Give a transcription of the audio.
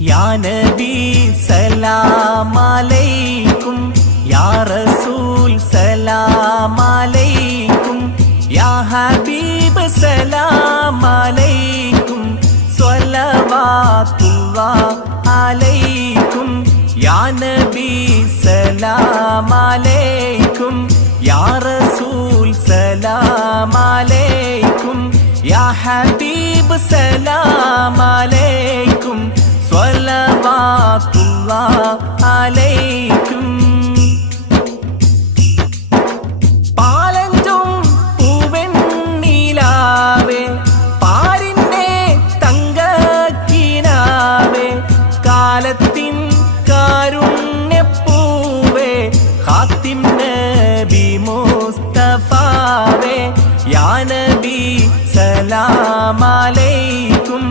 യാ നബി സലാം അലൈക്കും, യാ റസൂൽ സലാം അലൈക്കും, യാ ഹബീബ് സലാം അലൈക്കും, സ്വലവാത്തുല്ലാഹ് അലൈക്കും. യാ നബി സലാം അലൈക്കും, യാ റസൂൽ സലാം അലൈക്കും, യാ ഹബീബ് സലാം അലൈക്കും, സ്വലവാത്തുല്ലാഹ് അലൈക്കും. പാലഞ്ചും പൂവെണ്ണിലാവേ, പാരിന്റെ തങ്കക്കിനാവേ, കാലത്തിൻ കാരുണ്യപ്പൂവേ, ഖാത്തിം നബി മുസ്തഫാവേ. യാ നബി സലാം അലൈക്കും,